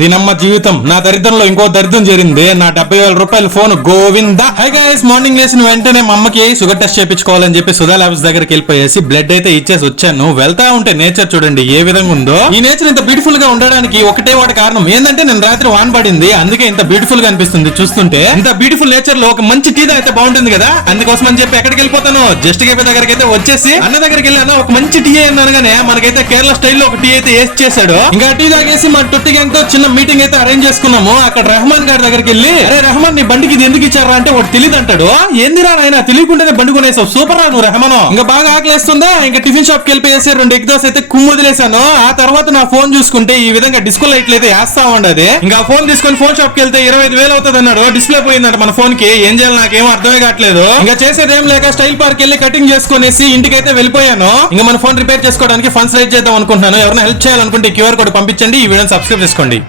దీనమ్మ జీవితం. నా దరిద్రంలో ఇంకో దరిద్రం చేరింది. నా 70,000 రూపాయల phone Govinda. Hi guys, morning లేచిన వెంటనే మా అమ్మకి షుగర్ టెస్ట్ చేయించుకోవాలని చెప్పి సుధా ల్యాబ్స్ దగ్గరికి వెళ్ళిపోయేసి బ్లడ్ అయితే ఇచ్చేసి వచ్చాను. వెళ్తా ఉంటే నేచర్ చూడండి ఏ విధంగా ఉందో. ఈ నేచర్ ఇంత బ్యూటిఫుల్ గా ఉండడానికి ఒకటే వాటి కారణం ఏంటంటే నేను రాత్రి వాన్ పడింది, అందుకే ఇంత బ్యూటిఫుల్ గా అనిపిస్తుంది చూస్తుంటే. ఇంత బ్యూటిఫుల్ నేచర్ లో ఒక మంచి టీ అయితే బాగుంటుంది కదా, అందుకోసం అని చెప్పి ఎక్కడికి వెళ్ళిపోతాను, జస్ట్ కేఫే దగ్గరికి అయితే వచ్చేసి అన్న దగ్గరికి వెళ్ళాను. ఒక మంచి టీ అనగానే మనకైతే కేరళ స్టైల్లో ఒక టీ అయితే వేసి చేశాడు. ఇంకా టీ తాగేసి మా టొట్టి ఎంతో చిన్న మీటింగ్ అయితే అరేంజ్ చేసుకున్నాము. అక్కడ రెహమాన్ గారి దగ్గరికి వెళ్ళి, అరే రెహమాన్ నీ బండికి ఇది ఎందుకు ఇచ్చారా అంటే వాడు తెలియదు అంటాడు. ఏందిరా ఆయన తెలియకుండానే బండి కొనేసావు, సూపర్ రా నువ్వు రెహమాన్. ఇంకా బాగా ఆకలిస్తుందా, ఇంకా టిఫిన్ షాప్ కి వెళ్ళిపోయేసి 2 ఎగ్ దోశ అయితే కుమ్ము వదిలేసాను. ఆ తర్వాత నా ఫోన్ చూసుకుంటే ఈ విధంగా డిస్కో లైట్లు అయితే వేస్తా ఉండదు. ఇంకా ఫోన్ తీసుకొని ఫోన్ షాప్ కి వెళ్తే 25,000 అవుతుంది అన్నాడు. డిస్ప్లే పోయిందంట మన ఫోన్ కి. ఏం చేయాలి నాకేం అర్థమే కావట్లేదు. ఇంకా చేసేదేం లేక స్టైల్ పార్క్ వెళ్ళి కటింగ్ చేసుకునేసి ఇంటికి అయితే వెళ్ళిపోయాను. ఇంకా మన ఫోన్ రిపేర్ చేసుకోవడానికి ఫండ్స్ రైజ్ చేద్దాం అనుకుంటున్నాను. ఎవరైనా హెల్ప్ చేయాలనుకుంటే QR కోడ్ పంపించండి. ఈ వీడియోని సబ్స్క్రైబ్ చేసుకోండి.